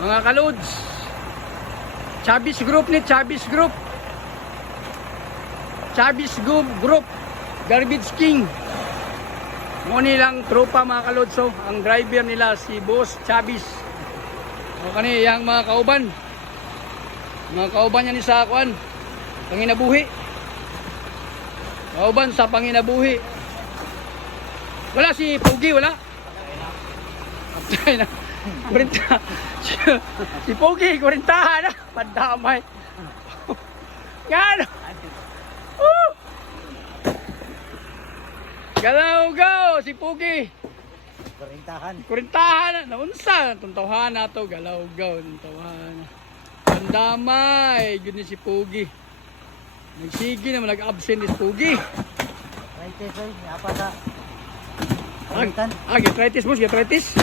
Mga kalods. Chabis Group ni Chabis Group. Chabis Group. Garbage King. Muni lang tropa mga kalods. So, ang driver nila si Boss Chabis. O kani yang mga kauban. Mga kauban yan ni sa kuan. Panginabuhi. Kauban sa panginabuhi. Wala si Pogi, wala. Patay na. 40. Si Pogi, 40 na. Pandamay. Yan. Galaw-gaw si Pogi. Kurintahan. Naunsa. Tuntawahan na to. Galaw-gaw. Tuntawahan. Pandamay. Yun ni si Pogi. Nagsigi naman. Nag-absent ni si Pogi. Right, apa sa Gatritis boss, gatritis.